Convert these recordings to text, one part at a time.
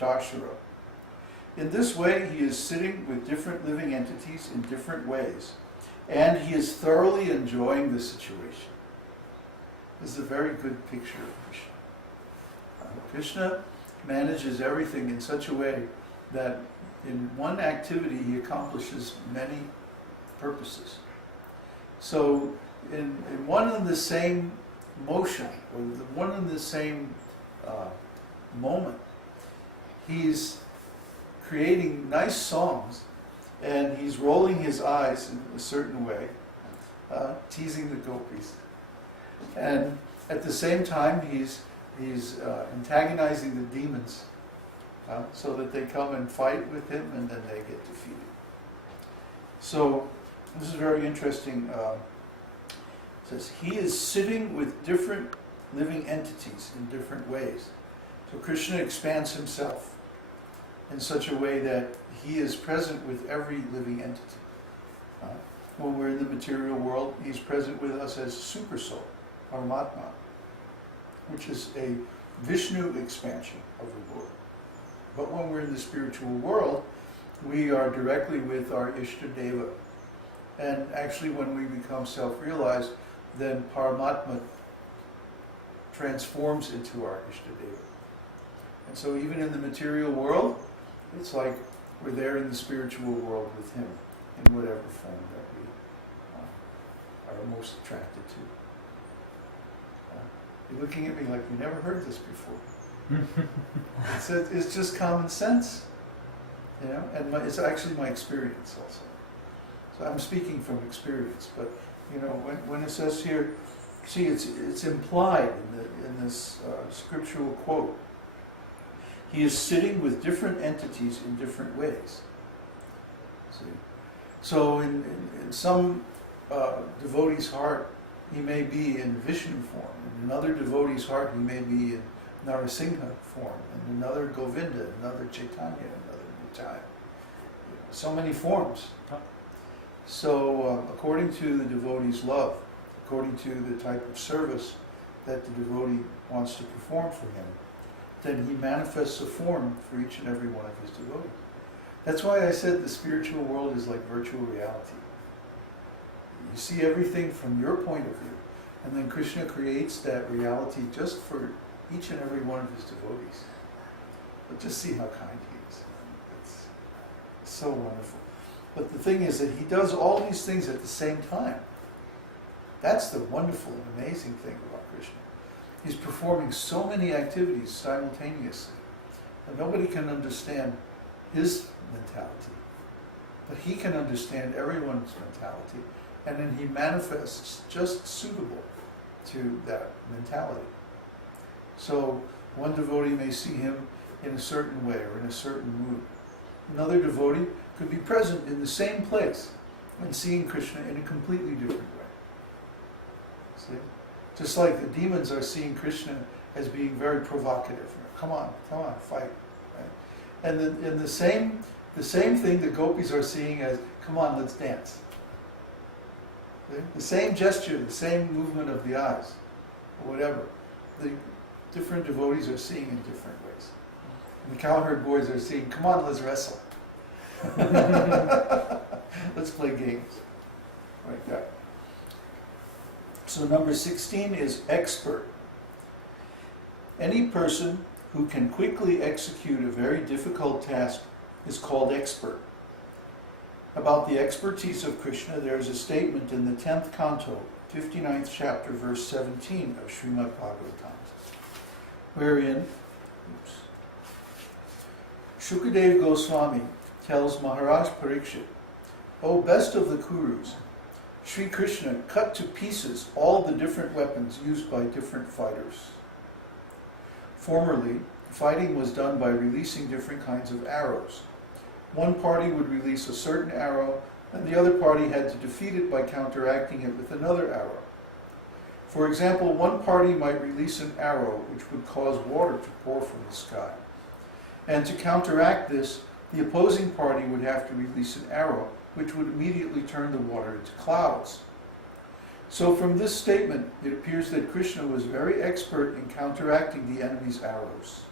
Ashtashara. In this way, he is sitting with different living entities in different ways, and he is thoroughly enjoying the situation. This is a very good picture of Krishna. Krishna manages everything in such a way that in one activity he accomplishes many purposes. So in one and the same motion, or the one and the same moment, he's creating nice songs, and he's rolling his eyes in a certain way, teasing the gopis. And at the same time, he's antagonizing the demons so that they come and fight with him, and then they get defeated. So this is very interesting. It says, he is sitting with different living entities in different ways. So Krishna expands himself in such a way that he is present with every living entity. When we're in the material world, he's present with us as Super Soul, Paramatma, which is a Vishnu expansion of the Lord. But when we're in the spiritual world, we are directly with our Ishtadeva. And actually, when we become self-realized, then Paramatma transforms into our Ishtadeva. And so even in the material world, it's like we're there in the spiritual world with him, in whatever form that we are most attracted to. You're looking at me like you never heard this before. It's just common sense, you know, and it's actually my experience also. So I'm speaking from experience, but you know, when it says here, see, it's implied in this scriptural quote. He is sitting with different entities in different ways. See, so in some devotee's heart, he may be in Vishnu form. In another devotee's heart, he may be in Narasingha form. In another Govinda, another Caitanya, another Nitai. So many forms. So according to the devotee's love, according to the type of service that the devotee wants to perform for him, then he manifests a form for each and every one of his devotees. That's why I said the spiritual world is like virtual reality. You see everything from your point of view, and then Krishna creates that reality just for each and every one of his devotees. But just see how kind he is. It's so wonderful. But the thing is that he does all these things at the same time. That's the wonderful and amazing thing about Krishna. He's performing so many activities simultaneously, and nobody can understand his mentality. But he can understand everyone's mentality, and then he manifests just suitable to that mentality. So one devotee may see him in a certain way or in a certain mood. Another devotee could be present in the same place and seeing Krishna in a completely different way. See? Just like the demons are seeing Krishna as being very provocative. Come on, fight. Right? And then the same thing the gopis are seeing as, come on, let's dance. See? The same gesture, the same movement of the eyes, or whatever. The different devotees are seeing in different ways. And the cowherd boys are seeing, come on, let's wrestle. Let's play games. Like that. So number 16 is expert. Any person who can quickly execute a very difficult task is called expert. About the expertise of Krishna, there is a statement in the 10th canto, 59th chapter, verse 17 of Śrīmad-Bhāgavatam, wherein Shukadeva Goswami tells Maharaj Parikshit, O best of the Kurus, Śrī Kṛṣṇa cut to pieces all the different weapons used by different fighters. Formerly, fighting was done by releasing different kinds of arrows. One party would release a certain arrow, and the other party had to defeat it by counteracting it with another arrow. For example, one party might release an arrow which would cause water to pour from the sky. And to counteract this, the opposing party would have to release an arrow which would immediately turn the water into clouds. So from this statement, it appears that Krishna was very expert in counteracting the enemy's arrows.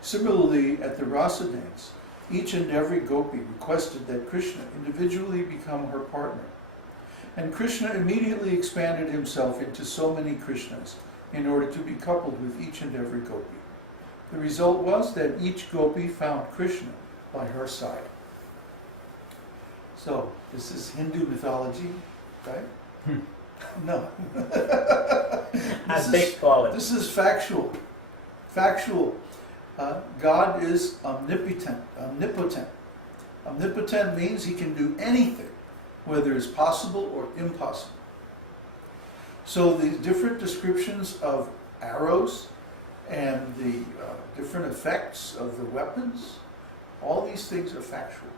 Similarly, at the rasa dance, each and every gopi requested that Krishna individually become her partner. And Krishna immediately expanded himself into so many Krishnas in order to be coupled with each and every gopi. The result was that each gopi found Krishna by her side. So, this is Hindu mythology, right? No. As they call it. This is factual. Factual. God is omnipotent. Omnipotent means he can do anything, whether it's possible or impossible. So the different descriptions of arrows and the different effects of the weapons, all these things are factual.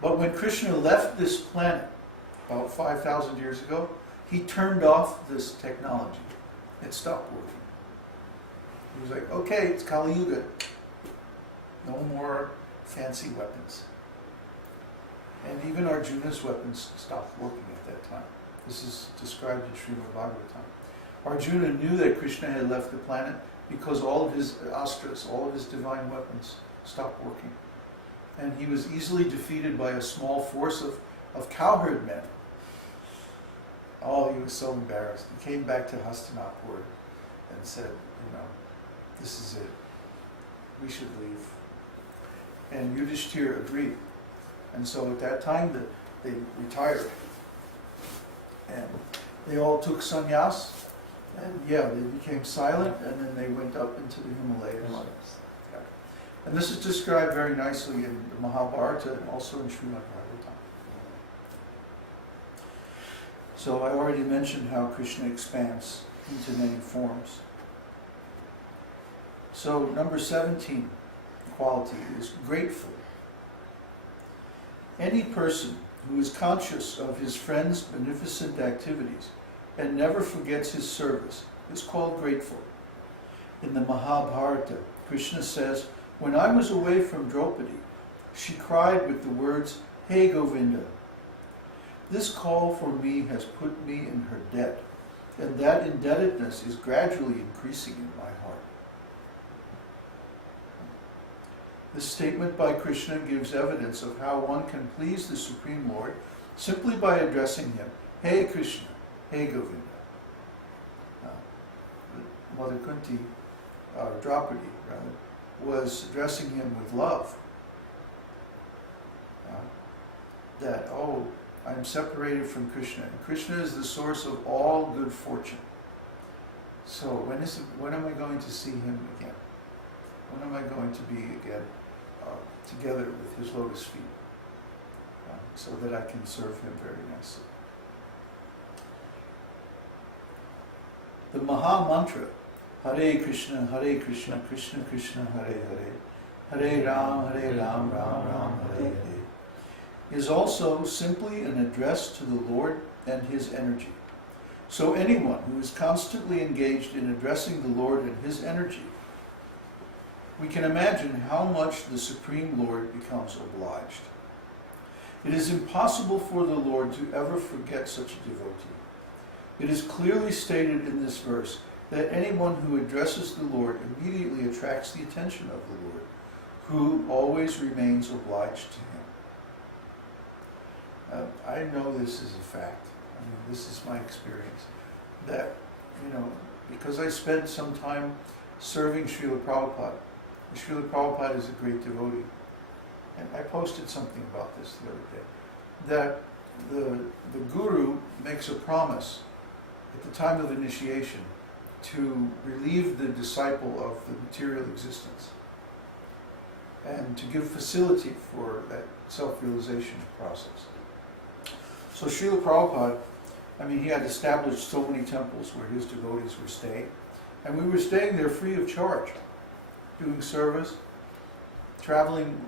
But when Krishna left this planet about 5,000 years ago, he turned off this technology. It stopped working. He was like, okay, it's Kali Yuga. No more fancy weapons. And even Arjuna's weapons stopped working at that time. This is described in Śrīmad-Bhāgavatam. Arjuna knew that Krishna had left the planet because all of his astras, all of his divine weapons stopped working. And he was easily defeated by a small force of cowherd men. Oh, he was so embarrassed. He came back to Hastinapur and said, this is it. We should leave. And Yudhishthira agreed. And so at that time they retired. And they all took sannyas. And they became silent, and then they went up into the Himalayas. Yeah. And this is described very nicely in the Mahabharata and also in Śrīmad-Bhāgavatam. So I already mentioned how Krishna expands into many forms. So number 17 quality is grateful. Any person who is conscious of his friend's beneficent activities and never forgets his service is called grateful. In the Mahabharata, Krishna says, "When I was away from Draupadi, she cried with the words, 'Hey Govinda.' This call for me has put me in her debt, and that indebtedness is gradually increasing in my heart." This statement by Krishna gives evidence of how one can please the Supreme Lord simply by addressing him, "Hey Krishna, hey Govinda." Mother Kunti, or Draupadi rather, was addressing him with love. That, I'm separated from Krishna, and Krishna is the source of all good fortune. So when am I going to see him again? When am I going to be again together with his lotus feet, so that I can serve him very nicely? The Maha Mantra, Hare Krishna, Krishna Krishna, Hare Hare, Hare Ram, Ram Ram, Hare Hare, is also simply an address to the Lord and his energy. So anyone who is constantly engaged in addressing the Lord and his energy, we can imagine how much the Supreme Lord becomes obliged. It is impossible for the Lord to ever forget such a devotee. It is clearly stated in this verse that anyone who addresses the Lord immediately attracts the attention of the Lord, who always remains obliged to him. I know this is a fact. This is my experience. That, because I spent some time serving Srila Prabhupada. Srila Prabhupada is a great devotee. And I posted something about this the other day. That the guru makes a promise at the time of initiation to relieve the disciple of the material existence and to give facility for that self-realization process. So Srila Prabhupada, he had established so many temples where his devotees were staying, and we were staying there free of charge, doing service, traveling,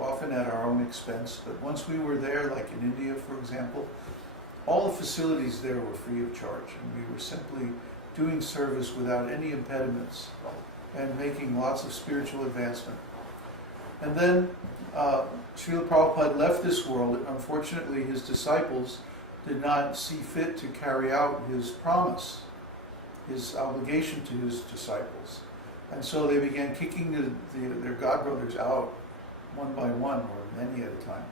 often at our own expense. But once we were there, like in India, for example, all the facilities there were free of charge, and we were simply doing service without any impediments and making lots of spiritual advancement. And then Srila Prabhupada left this world. Unfortunately, his disciples did not see fit to carry out his promise, his obligation to his disciples. And so they began kicking their godbrothers out one by one, or many at a time,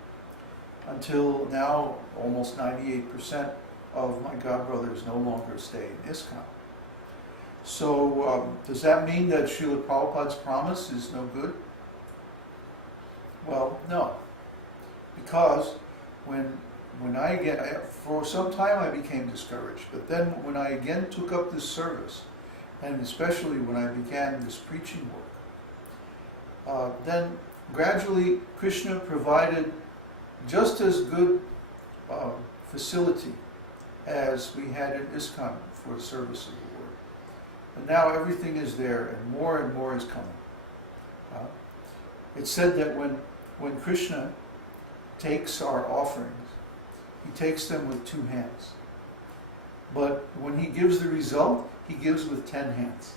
until now almost 98% of my godbrothers no longer stay in ISKCON. So does that mean that Srila Prabhupada's promise is no good? Well, no. Because when for some time I became discouraged, but then when I again took up this service, and especially when I began this preaching work, then gradually Krishna provided just as good facility as we had in ISKCON for the service of the Lord. And now everything is there, and more is coming. It's said that when Krishna takes our offerings, he takes them with 2 hands. But when he gives the result, he gives with 10 hands.